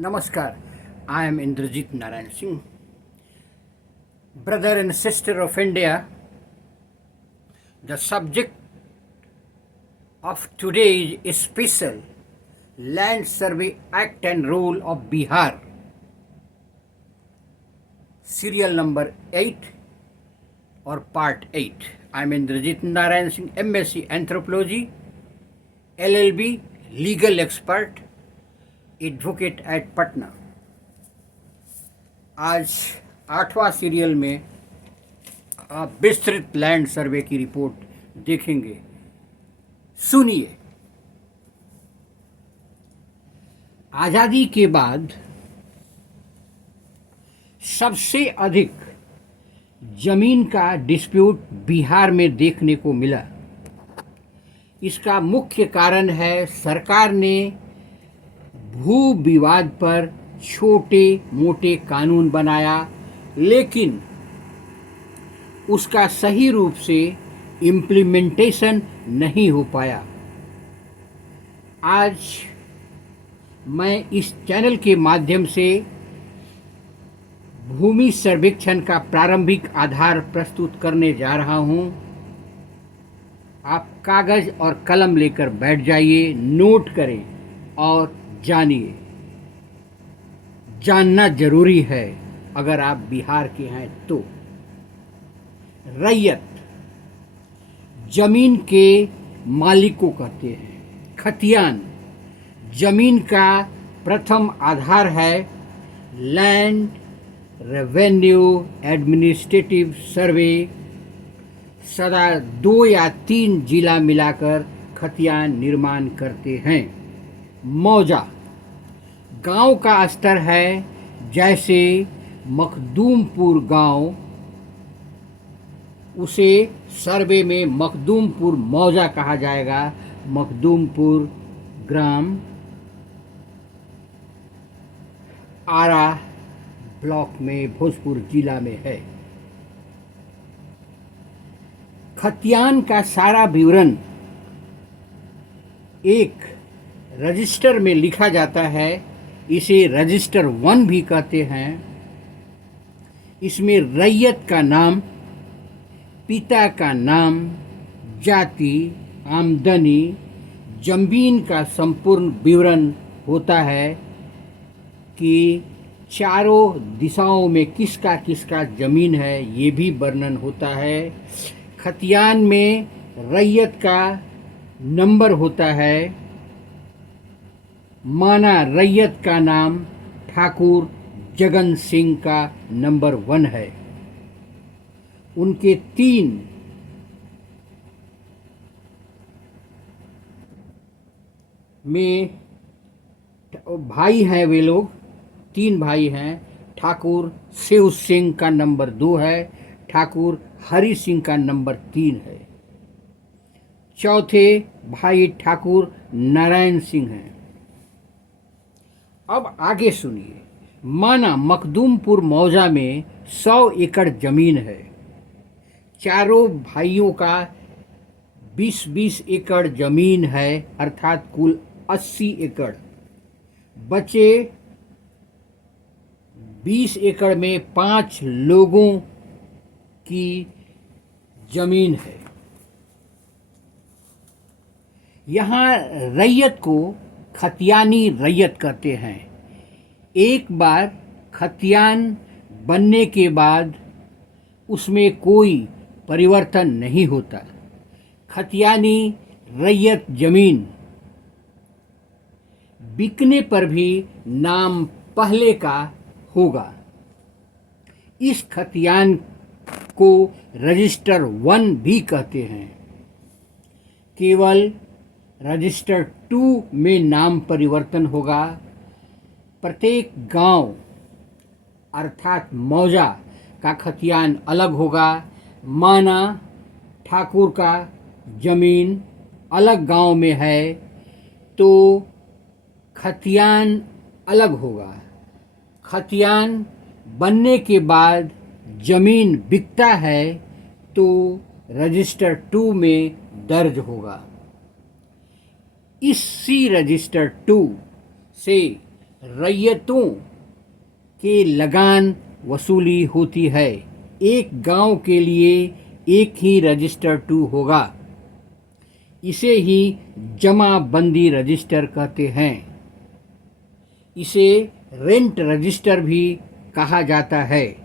Namaskar, I am Indrajit Narayan Singh, brother and sister of India. The subject of today is special Land Survey Act and Rule of Bihar, serial number 8 or part 8. I am Indrajit Narayan Singh, MSc Anthropology, LLB, legal expert, advocate at Patna. आज 8वां serial में आप विस्तृत land survey की report देखेंगे। सुनिए। आज़ादी के बाद सबसे अधिक जमीन का डिस्प्यूट बिहार में देखने को मिला। इसका मुख्य कारण है सरकार ने भू विवाद पर छोटे मोटे कानून बनाया, लेकिन उसका सही रूप से इम्प्लीमेंटेशन नहीं हो पाया। आज मैं इस चैनल के माध्यम से भूमि सर्वेक्षण का प्रारंभिक आधार प्रस्तुत करने जा रहा हूं। आप कागज और कलम लेकर बैठ जाइए, नोट करें और जानिए। जानना जरूरी है अगर आप बिहार के हैं तो। रैयत जमीन के मालिक को कहते हैं। खतियान जमीन का प्रथम आधार है। लैंड रेवेन्यू एडमिनिस्ट्रेटिव सर्वे सदा 2 या 3 जिला मिलाकर खतियान निर्माण करते हैं। मौजा गांव का स्तर है, जैसे मखदूमपुर गांव, उसे सर्वे में मखदूमपुर मौजा कहा जाएगा। मखदूमपुर ग्राम आरा ब्लॉक में भोजपुर जिला में है। खतियान का सारा विवरण एक रजिस्टर में लिखा जाता है। इसे रजिस्टर 1 भी कहते हैं। इसमें रैयत का नाम, पिता का नाम, जाति, आमदनी, जमीन का संपूर्ण विवरण होता है कि चारों दिशाओं में किसका किसका जमीन है, ये भी वर्णन होता है। खतियान में रैयत का नंबर होता है। माना रैयत का नाम ठाकुर जगन सिंह का नंबर 1 है। उनके 3 में भाई हैं। वे लोग 3 भाई हैं। ठाकुर शिव सिंह का नंबर 2 है। ठाकुर हरि सिंह का नंबर 3 है। चौथे भाई ठाकुर नारायण सिंह हैं। अब आगे सुनिए। माना मखदूमपुर मौजा में 100 एकड़ जमीन है। चारों भाइयों का 20-20 एकड़ जमीन है, अर्थात कुल 80 एकड़। बचे 20 एकड़ में 5 लोगों की जमीन है। यहाँ रैयत को खतियानी रैयत कहते हैं। एक बार खतियान बनने के बाद उसमें कोई परिवर्तन नहीं होता। खतियानी रैयत जमीन बिकने पर भी नाम पहले का होगा। इस खतियान को रजिस्टर 1 भी कहते हैं। केवल रजिस्टर 2 में नाम परिवर्तन होगा। प्रत्येक गांव अर्थात मौजा का खतियान अलग होगा। माना ठाकुर का जमीन अलग गांव में है तो खतियान अलग होगा। खतियान बनने के बाद जमीन बिकता है तो रजिस्टर 2 में दर्ज होगा। इसी रजिस्टर 2 से रैयतों के लगान वसूली होती है। एक गांव के लिए एक ही रजिस्टर 2 होगा। इसे ही जमाबंदी रजिस्टर कहते हैं। इसे रेंट रजिस्टर भी कहा जाता है।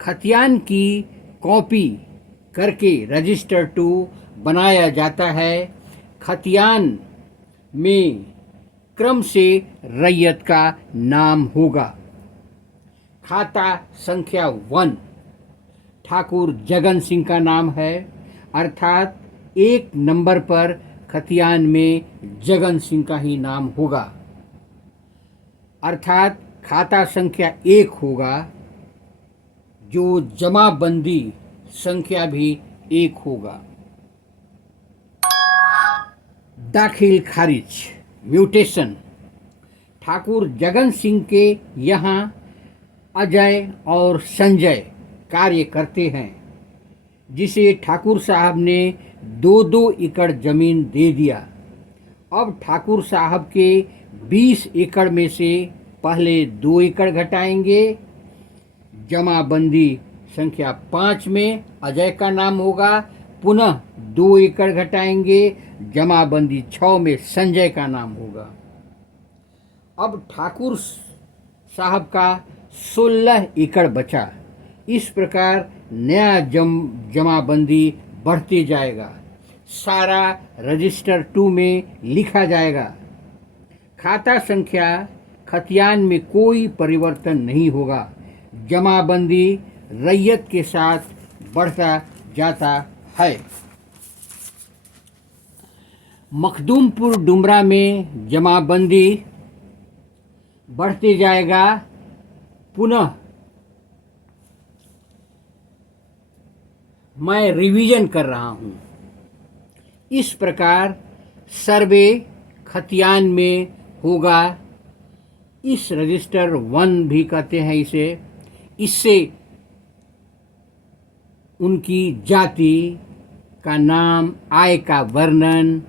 खतियान की कॉपी करके रजिस्टर 2 बनाया जाता है। खतियान में क्रम से रैयत का नाम होगा। खाता संख्या 1 ठाकुर जगन सिंह का नाम है, अर्थात 1 नंबर पर खतियान में जगन सिंह का ही नाम होगा, अर्थात खाता संख्या 1 होगा, जो जमाबंदी संख्या भी 1 होगा। दाखिल खारिज म्यूटेशन। ठाकुर जगन सिंह के यहाँ अजय और संजय कार्य करते हैं, जिसे ठाकुर साहब ने 2-2 एकड़ जमीन दे दिया। अब ठाकुर साहब के 20 एकड़ में से पहले 2 एकड़ घटाएंगे। जमाबंदी संख्या 5 में अजय का नाम होगा। पुनः 2 एकड़ घटाएंगे। जमाबंदी 6 में संजय का नाम होगा। अब ठाकुर साहब का 16 एकड़ बचा। इस प्रकार नया जमाबंदी बढ़ते जाएगा। सारा रजिस्टर 2 में लिखा जाएगा। खाता संख्या खतियान में कोई परिवर्तन नहीं होगा। जमाबंदी रैयत के साथ बढ़ता जाता है। मखदूमपुर डुमरा में जमाबंदी बढ़ते जाएगा। पुनः मैं रिवीजन कर रहा हूँ। इस प्रकार सर्वे खतियान में होगा। इस रजिस्टर 1 भी कहते हैं इसे। इससे उनकी जाति का नाम, आय का वर्णन,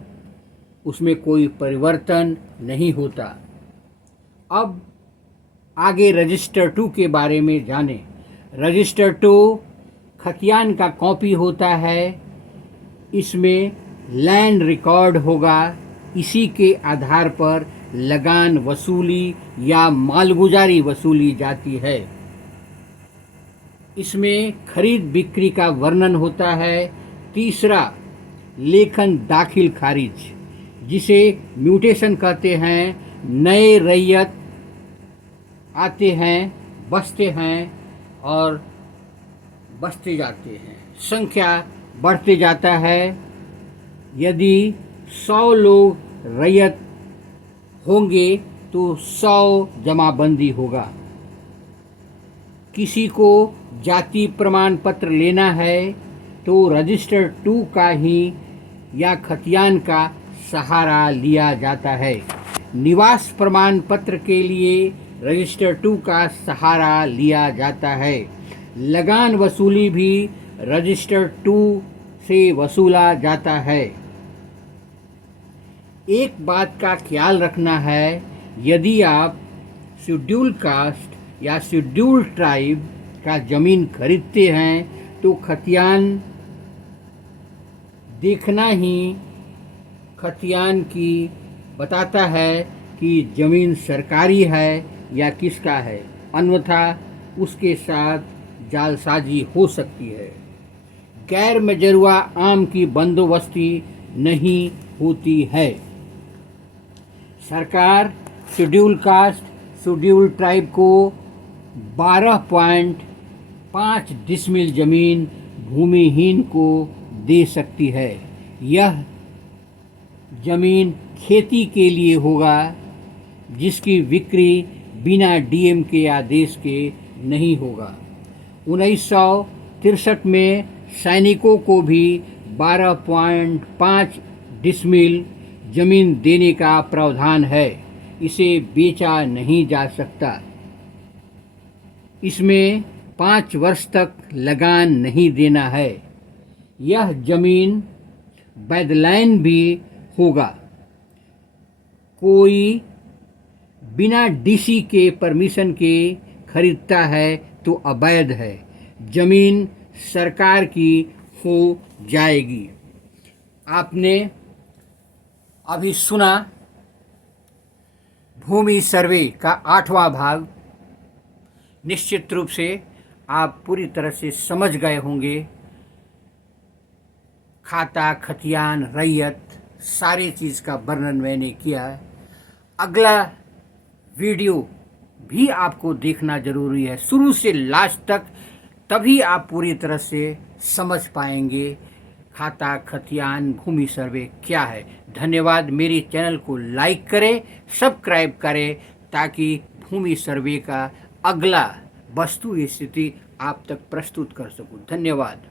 उसमें कोई परिवर्तन नहीं होता। अब आगे रजिस्टर 2 के बारे में जानें। रजिस्टर 2 खतियान का कॉपी होता है। इसमें लैंड रिकॉर्ड होगा। इसी के आधार पर लगान वसूली या मालगुजारी वसूली जाती है। इसमें खरीद बिक्री का वर्णन होता है। तीसरा, लेखन दाखिल खारिज, जिसे म्यूटेशन कहते हैं। नए रैयत आते हैं, बसते हैं और बसते जाते हैं। संख्या बढ़ते जाता है। यदि 100 लोग रैयत होंगे तो 100 जमाबंदी होगा। किसी को जाति प्रमाण पत्र लेना है तो रजिस्टर 2 का ही या खतियान का सहारा लिया जाता है। निवास प्रमाण पत्र के लिए रजिस्टर 2 का सहारा लिया जाता है। लगान वसूली भी रजिस्टर 2 से वसूला जाता है। एक बात का ख्याल रखना है, यदि आप शेड्यूल कास्ट या शेड्यूल ट्राइब का ज़मीन खरीदते हैं तो खतियान देखना ही खतियान की बताता है कि ज़मीन सरकारी है या किसका है, अन्यथा उसके साथ जालसाजी हो सकती है। गैर मजरूआ आम की बंदोबस्ती नहीं होती है। सरकार शेड्यूल कास्ट, शेड्यूल ट्राइब को 12.5 डिसमिल ज़मीन भूमिहीन को दे सकती है। यह ज़मीन खेती के लिए होगा, जिसकी बिक्री बिना डीएम के आदेश के नहीं होगा। 1963 में सैनिकों को भी 12.5 डिसमिल ज़मीन देने का प्रावधान है। इसे बेचा नहीं जा सकता। इसमें 5 वर्ष तक लगान नहीं देना है। यह ज़मीन बैदलैंड भी होगा। कोई बिना डीसी के परमिशन के खरीदता है तो अवैध है, जमीन सरकार की हो जाएगी। आपने अभी सुना भूमि सर्वे का 8वां भाग। निश्चित रूप से आप पूरी तरह से समझ गए होंगे। खाता खतियान रैयत सारी चीज़ का वर्णन मैंने किया है। अगला वीडियो भी आपको देखना ज़रूरी है शुरू से लास्ट तक, तभी आप पूरी तरह से समझ पाएंगे खाता खतियान भूमि सर्वे क्या है। धन्यवाद। मेरे चैनल को लाइक करें, सब्सक्राइब करें, ताकि भूमि सर्वे का अगला वस्तु स्थिति आप तक प्रस्तुत कर सकूं। धन्यवाद।